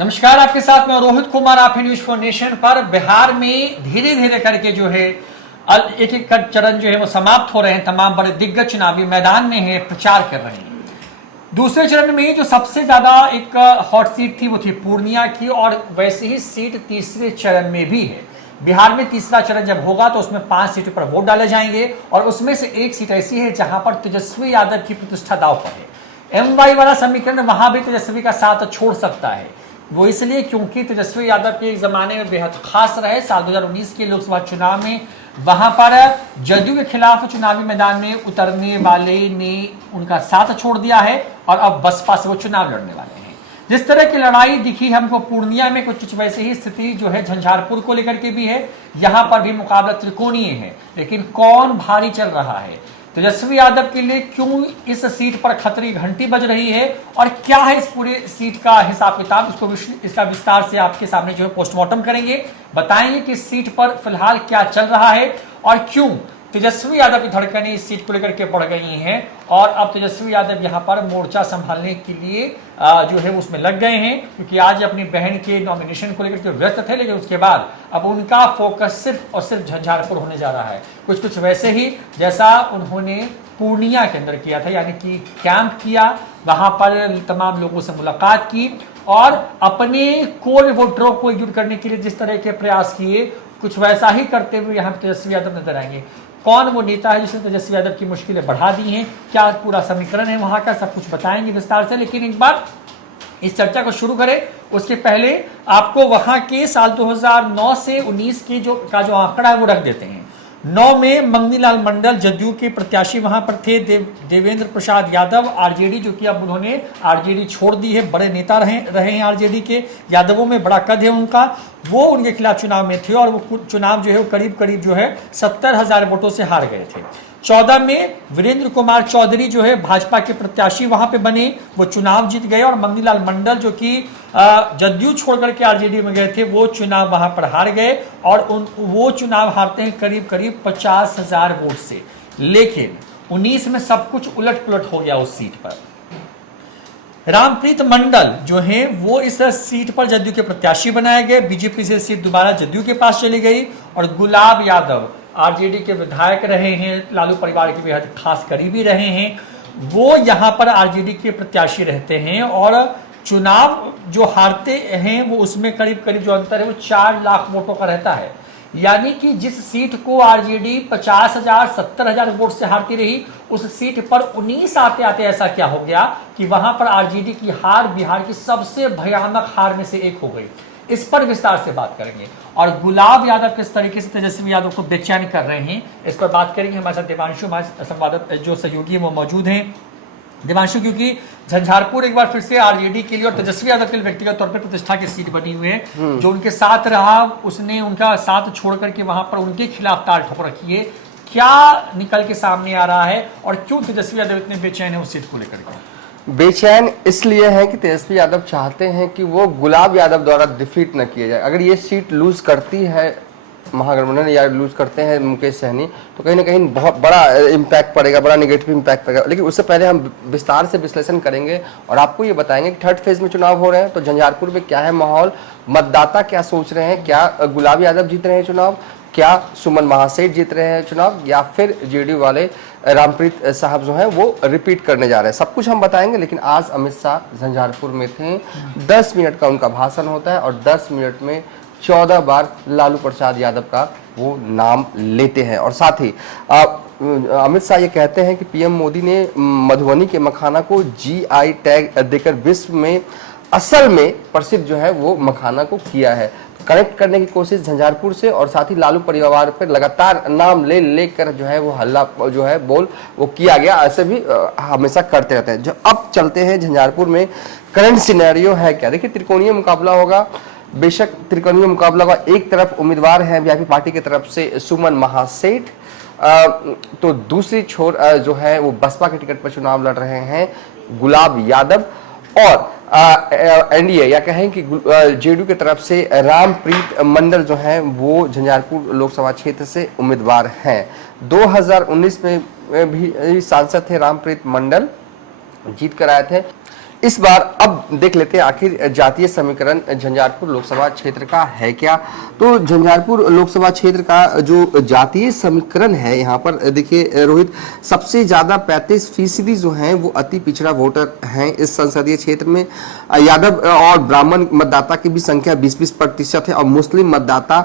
नमस्कार, आपके साथ मैं रोहित कुमार। आप न्यूज फॉर नेशन पर। बिहार में धीरे धीरे करके जो है एक एक चरण जो है वो समाप्त हो रहे हैं। तमाम बड़े दिग्गज चुनावी मैदान में है, प्रचार कर रहे हैं। दूसरे चरण में जो सबसे ज्यादा एक हॉट सीट थी वो थी पूर्णिया की, और वैसे ही सीट तीसरे चरण में भी है। बिहार में तीसरा चरण जब होगा तो उसमें 5 सीटों पर वोट डाले जाएंगे, और उसमें से एक सीट ऐसी है जहां पर तेजस्वी यादव की प्रतिष्ठा दांव पर है। MY वाला समीकरण वहां भी तेजस्वी का साथ छोड़ सकता है। वो इसलिए क्योंकि तेजस्वी यादव के एक जमाने में बेहद खास रहे। साल 2019 के लोकसभा चुनाव में वहां पर जदयू के खिलाफ चुनावी मैदान में उतरने वाले ने उनका साथ छोड़ दिया है, और अब बसपा से वो चुनाव लड़ने वाले हैं। जिस तरह की लड़ाई दिखी हमको पूर्णिया में, कुछ वैसे ही स्थिति जो है झंझारपुर को लेकर के भी है। यहां पर भी मुकाबला त्रिकोणीय है, लेकिन कौन भारी चल रहा है? तेजस्वी यादव के लिए क्यों इस सीट पर खतरी घंटी बज रही है, और क्या है इस पूरे सीट का हिसाब किताब? इसका विस्तार से आपके सामने जो है पोस्टमार्टम करेंगे, बताएंगे कि इस सीट पर फिलहाल क्या चल रहा है और क्यों तेजस्वी यादव की धड़कनें इस सीट को लेकर के बढ़ गई हैं। और अब तेजस्वी यादव यहां पर मोर्चा संभालने के लिए जो है उसमें लग गए हैं, क्योंकि आज अपनी बहन के नॉमिनेशन को लेकर के व्यस्त थे, लेकिन उसके बाद अब उनका फोकस सिर्फ और सिर्फ झंझारपुर होने जा रहा है। कुछ वैसे ही जैसा उन्होंने पूर्णिया के अंदर किया था, यानी कि कैंप किया, वहां पर तमाम लोगों से मुलाकात की और अपने कोर वोटरों को एकजुट करने के लिए जिस तरह के प्रयास किए, कुछ वैसा ही करते हुए यहाँ तेजस्वी यादव नजर आएंगे। कौन वो नेता है जिसने तेजस्वी यादव की मुश्किलें बढ़ा दी हैं, क्या पूरा समीकरण है वहां का, सब कुछ बताएंगे विस्तार से। लेकिन एक बार इस चर्चा को शुरू करें उसके पहले आपको वहां के साल 2009 से 19 के जो आंकड़ा है वो रख देते हैं। 9 में मंगनीलाल मंडल जदयू के प्रत्याशी वहां पर थे। देवेंद्र प्रसाद यादव आरजेडी, जो कि अब उन्होंने आरजेडी छोड़ दी है, बड़े नेता रहे हैं आरजेडी के, यादवों में बड़ा कद है उनका, वो उनके खिलाफ चुनाव में थे, और वो चुनाव जो है वो करीब जो है 70,000 वोटों से हार गए थे। 14 में वीरेंद्र कुमार चौधरी जो है भाजपा के प्रत्याशी वहां पे बने, वो चुनाव जीत गए, और मंगनीलाल मंडल जो कि जदयू छोड़कर के आरजेडी में गए थे, वो चुनाव वहां पर हार गए, और वो चुनाव हारते हैं करीब 50,000 वोट से। लेकिन 19 में सब कुछ उलट पुलट हो गया उस सीट पर। रामप्रीत मंडल जो है वो इस सीट पर जदयू के प्रत्याशी बनाए गए। बीजेपी से सीट दोबारा जदयू के पास चली गई, और गुलाब यादव आरजेडी के विधायक रहे हैं, लालू परिवार के बेहद खास करीबी रहे हैं, वो यहां पर आरजेडी के प्रत्याशी रहते हैं, और चुनाव जो हारते हैं वो उसमें करीब जो अंतर है वो 4 लाख वोटों का रहता है। यानी कि जिस सीट को आरजेडी 50,000 70,000 वोट से हारती रही, उस सीट पर 19 आते आते ऐसा क्या हो गया कि वहां पर आरजेडी की हार बिहार की सबसे भयानक हार में से एक हो गई। इस पर विस्तार से बात करेंगे, और गुलाब यादव किस तरीके से तेजस्वी यादव को बेचैन कर रहे हैं इस पर बात करेंगे। हमारे साथ देवांशु, हमारे संवाददाता जो सहयोगी है वो मौजूद हैं। देवांशु, क्योंकि झंझारपुर एक बार फिर से आरजेडी के लिए और तेजस्वी यादव के लिए व्यक्तिगत तौर पर प्रतिष्ठा की सीट बनी हुई है, जो उनके साथ रहा उसने उनका साथ छोड़ करके वहां पर उनके खिलाफ ताल ठोक रखी है। क्या निकल के सामने आ रहा है, और क्यों तेजस्वी यादव इतने बेचैन है उस सीट को लेकर के? बेचैन इसलिए है कि तेजस्वी यादव चाहते हैं कि वो गुलाब यादव द्वारा डिफीट न किया जाए। अगर ये सीट लूज करती है महागठबंधन या लूज करते हैं मुकेश सहनी, तो कहीं ना कहीं बहुत बड़ा इम्पैक्ट पड़ेगा, बड़ा नेगेटिव इम्पैक्ट पड़ेगा। लेकिन उससे पहले हम विस्तार से विश्लेषण करेंगे और आपको ये बताएंगे कि 3rd फेज में चुनाव हो रहे हैं, तो झंझारपुर में क्या है माहौल, मतदाता क्या सोच रहे हैं, क्या गुलाब यादव जीत रहे हैं चुनाव, क्या सुमन महासेठ जीत रहे हैं चुनाव, या फिर जेडीयू वाले रामप्रीत साहब जो हैं वो रिपीट करने जा रहे हैं, सब कुछ हम बताएंगे। लेकिन आज अमित शाह झंझारपुर में थे, 10 मिनट का उनका भाषण होता है, और 10 मिनट में 14 बार लालू प्रसाद यादव का वो नाम लेते हैं। और साथ ही अमित शाह ये कहते हैं कि पीएम मोदी ने मधुबनी के मखाना को GI टैग देकर विश्व में असल में प्रसिद्ध जो है वो मखाना को किया है। कनेक्ट करने की कोशिश झंझारपुर से, और साथ ही लालू परिवार पर लगातार नाम लेकर जो है वो हल्ला जो है बोल वो किया गया, ऐसे भी हमेशा करते रहते हैं। जो अब चलते हैं झंझारपुर में करंट सिनेरियो है क्या। देखिए, त्रिकोणीय मुकाबला होगा, बेशक त्रिकोणीय मुकाबला होगा। एक तरफ उम्मीदवार हैं वीआईपी पार्टी की तरफ से सुमन महासेठ, तो दूसरी छोर जो है वो बसपा के टिकट पर चुनाव लड़ रहे हैं गुलाब यादव, और एनडीए या कहें कि जेडीयू की तरफ से रामप्रीत मंडल जो हैं वो झंझारपुर लोकसभा क्षेत्र से उम्मीदवार हैं। 2019 में भी सांसद थे रामप्रीत मंडल, जीत कर आए थे। इस बार अब देख लेते हैं आखिर जातीय समीकरण झंझारपुर लोकसभा क्षेत्र का है क्या। तो झंझारपुर लोकसभा क्षेत्र का जो जातीय समीकरण है, यहाँ पर देखिए रोहित, सबसे ज्यादा 35% जो हैं वो अति पिछड़ा वोटर हैं इस संसदीय क्षेत्र में। यादव और ब्राह्मण मतदाता की भी संख्या 20-20% है और मुस्लिम मतदाता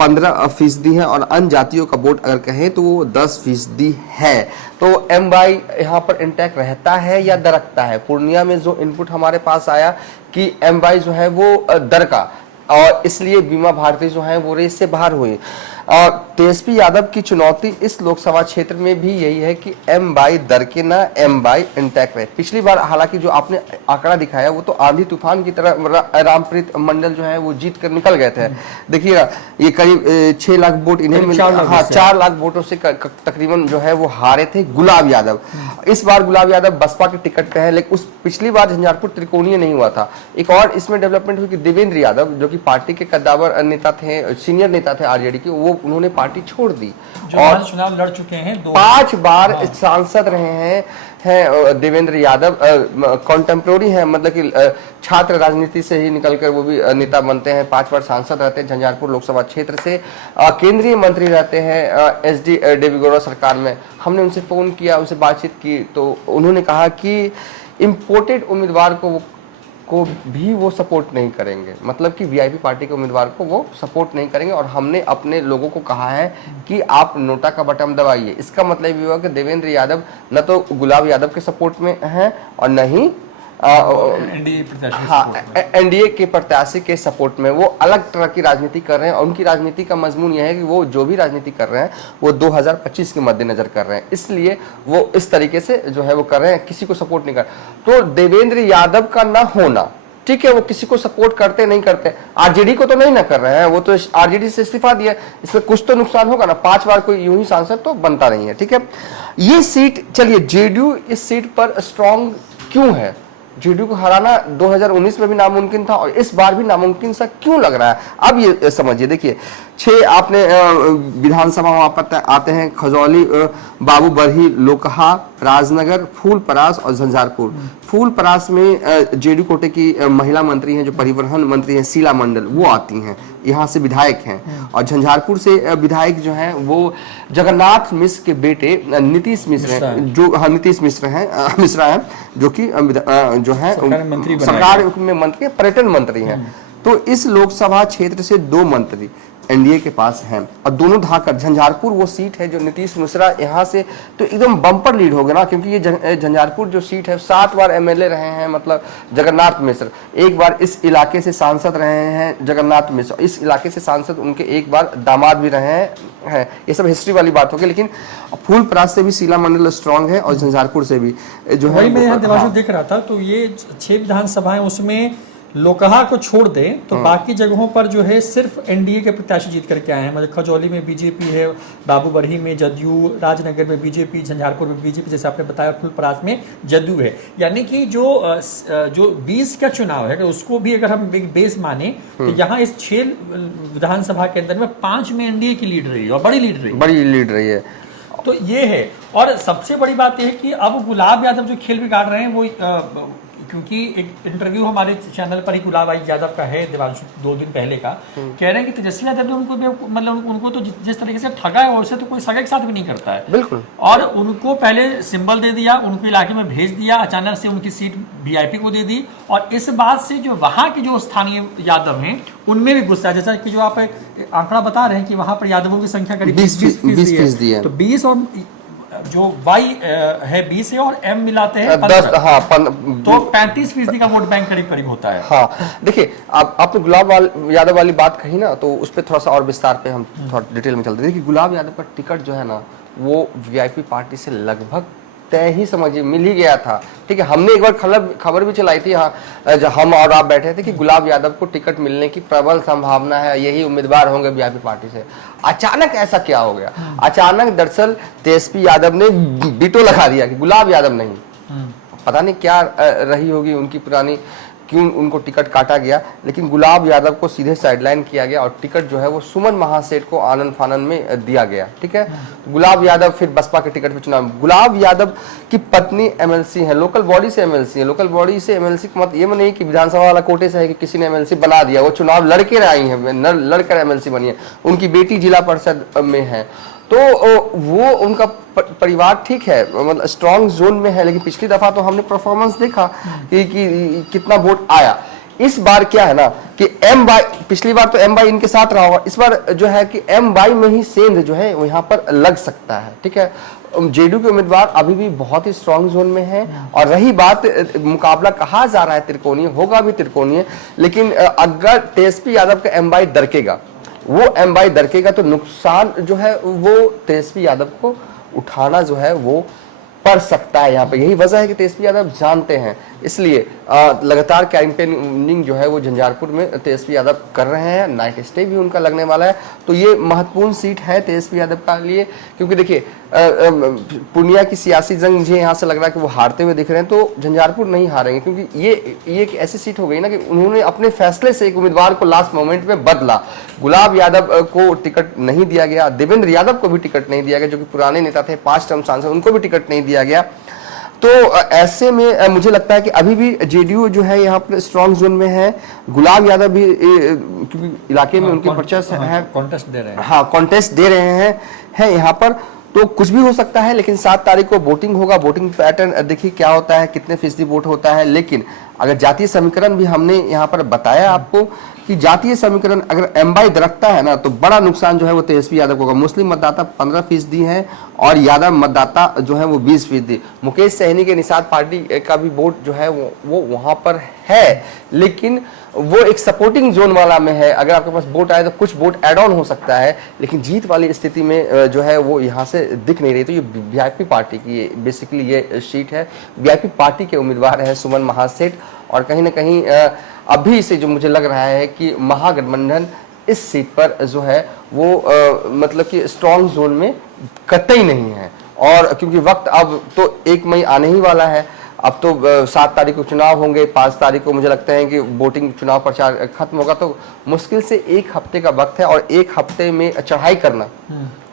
15% है और अन्य जातियों का वोट अगर कहें तो वो 10% है। तो MY यहाँ पर इंटैक्ट रहता है या दरकता है। पूर्णिया में जो इनपुट हमारे पास आया कि MY जो है वो दरका और इसलिए बीमा भारती जो है वो रेस से बाहर हुई। और तेजस्वी यादव की चुनौती इस लोकसभा क्षेत्र में भी यही है कि MY दरके ना MY इंटैक्ट रहे। पिछली बार हालांकि जो आपने आंकड़ा दिखाया वो तो आंधी तूफान की तरह रामप्रीत मंडल जो है वो जीत कर निकल गए थे। देखिए ये करीब 6 लाख वोट इन्हें मिले, हाँ 4 लाख वोटों से तकरीबन जो है वो हारे थे गुलाब यादव। इस बार गुलाब यादव बसपा के टिकट पे है, लेकिन उस पिछली बार झंझारपुर त्रिकोणीय नहीं हुआ था। एक और इसमें डेवलपमेंट हुई कि देवेंद्र यादव जो कि पार्टी के कद्दावर नेता थे, सीनियर नेता थे RJD के, वो उन्होंने पार्टी छोड़ दी और चुनाव लड़ चुके हैं 5 बार सांसद रहे हैं देवेंद्र यादव। कॉन्टेम्प्रोरी है, मतलब कि छात्र राजनीति से ही निकलकर वो भी नेता बनते हैं। 5 बार सांसद रहते हैं झंझारपुर लोकसभा क्षेत्र से। केंद्रीय मंत्री रहते हैं SD देवेगौड़ा सरकार में। हमने उनसे फोन किया, उनसे बातचीत की तो उन्होंने कहा कि इम्पोर्टेड उम्मीदवार को भी वो सपोर्ट नहीं करेंगे, मतलब कि VIP पार्टी के उम्मीदवार को वो सपोर्ट नहीं करेंगे। और हमने अपने लोगों को कहा है कि आप नोटा का बटन दबाइए। इसका मतलब ये हुआ कि देवेंद्र यादव न तो गुलाब यादव के सपोर्ट में हैं और न ही NDA के प्रत्याशी के सपोर्ट में। वो अलग तरह की राजनीति कर रहे हैं और उनकी राजनीति का मजमून यह है कि वो जो भी राजनीति कर रहे हैं वो 2025 के मद्देनजर कर रहे हैं, इसलिए वो इस तरीके से जो है वो कर रहे हैं, किसी को सपोर्ट नहीं कर। तो देवेंद्र यादव का ना होना ठीक है, वो किसी को सपोर्ट करते नहीं करते। RJD को तो नहीं ना कर रहे हैं, वो तो RJD से इस्तीफा दिया, इसमें कुछ तो नुकसान होगा ना। 5 बार कोई यूं ही सांसद तो बनता नहीं है, ठीक है। ये सीट, चलिए JDU इस सीट पर स्ट्रांग क्यों है? JDU को हराना 2019 में भी नामुमकिन था और इस बार भी नामुमकिन सा क्यों लग रहा है? अब ये समझिए, देखिए 6 आपने विधानसभा वहां पर आते हैं, खजौली, बाबू बरही, लोकहा, राजनगर, फूलपरास और झंझारपुर। फूलपरास में JDU कोटे की महिला मंत्री हैं, जो परिवहन मंत्री हैं शीला मंडल, वो आती हैं, यहाँ से विधायक हैं। और झंझारपुर से विधायक जो हैं वो जगन्नाथ मिश्र के बेटे नीतीश मिश्र हैं, जो नीतीश मिश्रा हैं, जो कि जो है सरकार में मंत्री, पर्यटन मंत्री हैं। तो इस लोकसभा क्षेत्र से 2 मंत्री NDA के पास हैं और दोनों धाकर झंझारपुर वो सीट है जो नीतीश मिश्रा यहाँ से तो एकदम बम्पर लीड हो गया ना, क्योंकि ये झंझारपुर जो सीट है 7 बार MLA रहे हैं, मतलब जगन्नाथ मिश्र। 1 बार इस इलाके से सांसद रहे हैं जगन्नाथ मिश्र, इस इलाके से सांसद उनके 1 बार दामाद भी रहे हैं। ये सब हिस्ट्री वाली बात होगी, लेकिन फूलपरास से भी शीला मंडल स्ट्रांग है और झंझारपुर से भी जो है। मैं यहाँ देवांशु देख रहा था, तो ये 6 विधानसभाएं, उसमें लोकहा को छोड़ दें तो बाकी जगहों पर जो है सिर्फ NDA के प्रत्याशी जीत करके आए हैं। मतलब खजौली में BJP है, बाबू बरही में जदयू, राजनगर में BJP, झंझारपुर में BJP, जैसे आपने बताया, फूलपरास में जदयू है। यानी कि जो 20 का चुनाव है, उसको भी अगर हम बेस माने तो यहाँ इस 6 विधानसभा के अंदर में 5 में NDA की लीड रही है और बड़ी लीड रही है। तो ये है। और सबसे बड़ी बात यह है कि अब गुलाब यादव जो खेल बिगाड़ रहे हैं वो, क्योंकि एक इंटरव्यू हमारे चैनल पर ही गुलाब यादव का है देवांशु 2 दिन पहले का, कह रहे हैं कि तेजस्वी यादव ने उनको तो जिस तरीके से ठगा है वैसे तो कोई सगा के साथ भी नहीं करता है, बिल्कुल। और उनको पहले सिंबल दे दिया, उनको इलाके में भेज दिया, अचानक से उनकी सीट VIP को दे दी। और इस बात से जो वहां के जो स्थानीय यादव हैं उनमें भी गुस्सा, जैसा कि जो आप आंकड़ा बता रहे हैं कि वहां पर यादवों की संख्या करीब 20% है। तो 20 और जो Y है 20 है और M मिलाते हैं 10, हाँ, तो 35% का वोट बैंक करीब होता है। हाँ, देखिए आपने गुलाब यादव वाली बात कही ना, तो उस पर थोड़ा सा और विस्तार पे हम थोड़ा डिटेल में चलते हैं कि गुलाब यादव का टिकट जो है ना वो VIP पार्टी से लगभग तय ही समझिए मिल ही गया था, ठीक है। हमने एक बार खबर भी चलाई थी, हाँ, हम और आप बैठे थे कि गुलाब यादव को टिकट मिलने की प्रबल संभावना है, यही उम्मीदवार होंगे VIP पार्टी से। अचानक ऐसा क्या हो गया? अचानक दरअसल तेजस्वी यादव ने बीटो लगा दिया कि गुलाब यादव नहीं। पता नहीं क्या रही होगी उनकी पुरानी क्यों उनको टिकट काटा गया, लेकिन गुलाब यादव को सीधे साइडलाइन किया गया और टिकट जो है वो सुमन महासेठ को आनंद फानन में दिया गया। ठीक है, गुलाब यादव फिर बसपा के टिकट पे चुनाव। गुलाब यादव की पत्नी एमएलसी है, लोकल बॉडी से एमएलसी है। लोकल बॉडी से एमएलसी का मतलब ये नहीं कि विधानसभा वाला कोटे से है कि किसी ने एमएलसी बना दिया, वो चुनाव लड़के आई है, लड़कर एमएलसी बनी है। उनकी बेटी जिला परिषद में है, तो वो उनका परिवार ठीक है, मतलब स्ट्रॉन्ग जोन में है। लेकिन पिछली दफा तो हमने परफॉर्मेंस देखा कि कितना वोट आया। इस बार क्या है ना कि एम बाई, पिछली बार तो एम बाई इनके साथ रहा होगा, इस बार जो है कि एम बाई में ही सेंध जो है यहाँ पर लग सकता है। ठीक है, जेडीयू के उम्मीदवार अभी भी बहुत ही स्ट्रॉन्ग जोन में है। और रही बात मुकाबला कहा जा रहा है त्रिकोणीय, होगा भी त्रिकोणीय, लेकिन अगर तेजस्वी यादव का एम बाई दरकेगा, वो एम बाई दरकेगा तो नुकसान जो है वो तेजस्वी यादव को उठाना जो है वो पड़ सकता है यहाँ पे। यही वजह है कि तेजस्वी यादव जानते हैं, इसलिए लगातार कैंपेनिंग जो है वो झंझारपुर में तेजस्वी यादव कर रहे हैं। नाइट स्टे भी उनका लगने वाला है, तो ये महत्वपूर्ण सीट है तेजस्वी यादव का लिए। क्योंकि देखिए पूर्णिया की सियासी जंग मुझे यहाँ से लग रहा है कि वो हारते हुए दिख रहे हैं, तो झंझारपुर नहीं हारेंगे, क्योंकि ये एक ऐसी सीट हो गई ना कि उन्होंने अपने फैसले से एक उम्मीदवार को लास्ट मोमेंट में बदला। गुलाब यादव को टिकट नहीं दिया गया, देवेंद्र यादव को भी टिकट नहीं दिया गया, जो कि पुराने नेता थे, 5 टर्म सांसद, उनको भी टिकट नहीं दिया गया। तो ऐसे में मुझे लगता है कि अभी भी जेडीयू जो है यहाँ पर स्ट्रॉन्ग जोन में है। गुलाब यादव भी क्योंकि इलाके में उनके वर्चस्व है, कॉन्टेस्ट दे रहे हैं, हाँ कॉन्टेस्ट दे रहे हैं यहाँ पर, तो कुछ भी हो सकता है। लेकिन 7 तारीख को वोटिंग होगा, वोटिंग पैटर्न देखिए क्या होता है, कितने फीसदी वोट होता है। लेकिन अगर जातीय समीकरण भी हमने यहाँ पर बताया आपको कि जातीय समीकरण अगर एमबाई दरकता है ना, तो बड़ा नुकसान जो है वो तेजस्वी यादव को होगा। मुस्लिम मतदाता 15% है और यादव मतदाता जो है वो 20%। मुकेश सहनी के निषाद पार्टी का भी वोट जो है वो वहां पर है, लेकिन वो एक सपोर्टिंग जोन वाला में है। अगर आपके पास वोट आए तो कुछ वोट एड ऑन हो सकता है, लेकिन जीत वाली स्थिति में जो है वो यहाँ से दिख नहीं रही। तो ये वीआईपी पार्टी की बेसिकली ये सीट है, वीआईपी पार्टी के उम्मीदवार है सुमन महासेठ। और कहीं ना कहीं अभी से जो मुझे लग रहा है कि महागठबंधन इस सीट पर जो है वो मतलब कि स्ट्रॉन्ग जोन में कतई नहीं है। और क्योंकि वक्त अब तो 1 मई आने ही वाला है, अब तो 7 तारीख को चुनाव होंगे, 5 तारीख को मुझे लगता है कि वोटिंग चुनाव प्रचार खत्म होगा, तो मुश्किल से 1 हफ्ते का वक्त है। और 1 हफ्ते में चढ़ाई करना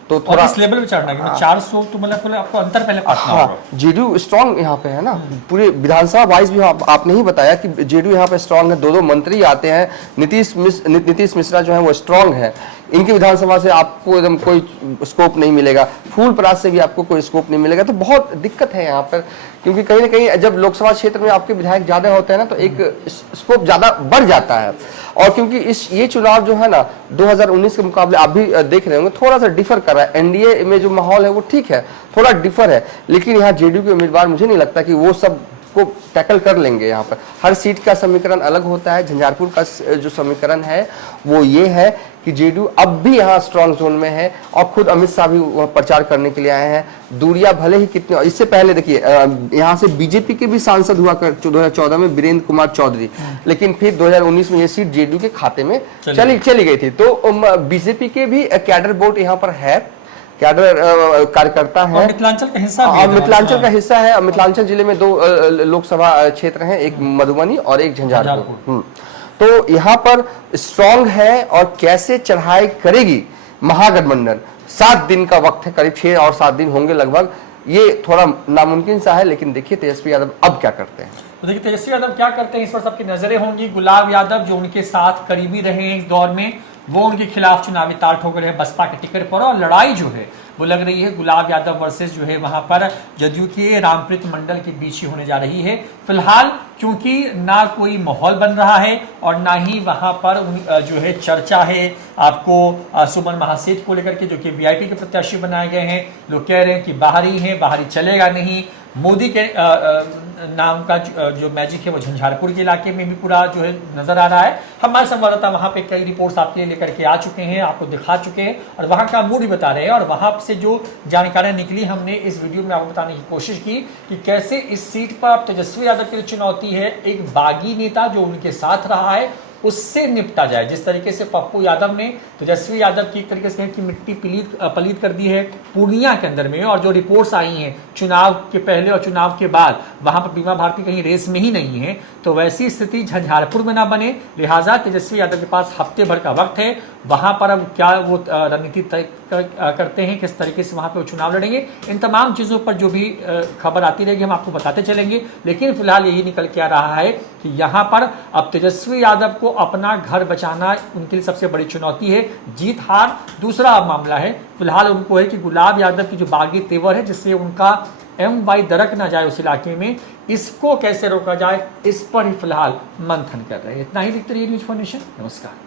तो थोड़ा इस लेवल पे चढ़ना है, 400 तो मतलब आपको अंतर पहले पाटना होगा। जेडीयू स्ट्रॉन्ग यहाँ पे है ना, पूरे विधानसभा वाइज भी आपने ही बताया कि जेडीयू यहाँ पे स्ट्रॉन्ग है। 2 मंत्री आते हैं, नीतीश मिश्रा जो है वो स्ट्रॉन्ग है। इनकी विधानसभा से आपको एकदम कोई स्कोप नहीं मिलेगा, फूलपरास से भी आपको कोई स्कोप नहीं मिलेगा। तो बहुत दिक्कत है यहाँ पर, क्योंकि कहीं ना कहीं जब लोकसभा क्षेत्र में आपके विधायक ज्यादा होते हैं ना, तो एक स्कोप ज्यादा बढ़ जाता है। और क्योंकि ये चुनाव जो है ना 2019 के मुकाबले आप भी देख रहे होंगे थोड़ा सा डिफर कर रहा है। एनडीए में जो माहौल है वो ठीक है, थोड़ा डिफर है, लेकिन यहाँ जेडीयू के उम्मीदवार मुझे नहीं लगता कि वो सब को टैकल कर लेंगे। यहाँ पर हर सीट का समीकरण अलग होता है। झंझारपुर का जो समीकरण है वो ये है कि जेडीयू अब भी यहाँ स्ट्रॉन्ग जोन में है, और खुद अमित शाह भी वहाँ प्रचार करने के लिए आए हैं। दूरिया भले ही कितने, इससे पहले देखिए यहाँ से बीजेपी के भी सांसद हुआ कर 2014 में वीरेंद्र कुमार चौधरी, लेकिन फिर 2019 में ये सीट जेडीयू के खाते में चली गई थी। तो बीजेपी के भी कैडर वोट यहाँ पर है, कैडर कार्यकर्ता है, मिथिलांचल का हिस्सा है। मिथिलांचल का हिस्सा है। मिथिलांचल जिले में 2 लोकसभा क्षेत्र हैं, एक मधुबनी और एक झंझारपुर। तो यहाँ पर स्ट्रॉन्ग है, और कैसे चढ़ाई करेगी महागठबंधन, 7 दिन का वक्त है, करीब 6 और 7 दिन होंगे लगभग। ये थोड़ा नामुमकिन सा है, लेकिन देखिए तेजस्वी यादव अब क्या करते हैं। तो देखिए तेजस्वी यादव क्या करते हैं, इस पर सबकी नजरें होंगी। गुलाब यादव जो उनके साथ करीबी रहे हैं इस दौर में, वो उनके खिलाफ चुनावी ताल ठोक रहे हैं बसपा के टिकट पर। और लड़ाई जो है वो लग रही है गुलाब यादव वर्सेस जो है वहां पर जदयू के रामप्रीत मंडल के बीच ही होने जा रही है फिलहाल, क्योंकि ना कोई माहौल बन रहा है और ना ही वहां पर जो है चर्चा है आपको सुमन महासेठ को लेकर के, जो कि वीआईपी के प्रत्याशी बनाए गए हैं। लोग कह रहे हैं कि बाहरी चलेगा नहीं। मोदी के नाम का जो मैजिक है वो झंझारपुर के इलाके में भी पूरा जो है नजर आ रहा है। हमारे संवाददाता वहां पे कई रिपोर्ट्स आपके लेकर के आ चुके हैं, आपको दिखा चुके हैं और वहां का मूड भी बता रहे हैं। और वहां से जो जानकारियां निकली हमने इस वीडियो में आपको बताने की कोशिश की कि कैसे इस सीट पर तेजस्वी यादव के लिए चुनौती है। एक बागी नेता जो उनके साथ रहा है उससे निपटा जाए। जिस तरीके से पप्पू यादव ने तेजस्वी यादव की एक तरीके से कि मिट्टी पलीत कर दी है पूर्णिया के अंदर में, और जो रिपोर्ट्स आई हैं चुनाव के पहले और चुनाव के बाद वहां पर बीमा भारती कहीं रेस में ही नहीं है, तो वैसी स्थिति झंझारपुर में ना बने। लिहाजा तेजस्वी यादव के पास हफ्ते भर का वक्त है, वहां पर अब क्या वो रणनीति तय करते हैं, किस तरीके से वहां पर चुनाव लड़ेंगे, इन तमाम चीजों पर जो भी खबर आती रहेगी हम आपको बताते चलेंगे। लेकिन फिलहाल यही निकल के आ रहा है कि यहाँ पर अब तेजस्वी यादव को अपना घर बचाना उनके लिए सबसे बड़ी चुनौती है। जीत हार दूसरा मामला है, फिलहाल उनको है कि गुलाब यादव की जो बागी तेवर है जिससे उनका MY दरक ना जाए उस इलाके में, इसको कैसे रोका जाए, इस पर ही फिलहाल मंथन कर रहे हैं। इतना ही देखते रहिए न्यूज़4 नेशन। नमस्कार।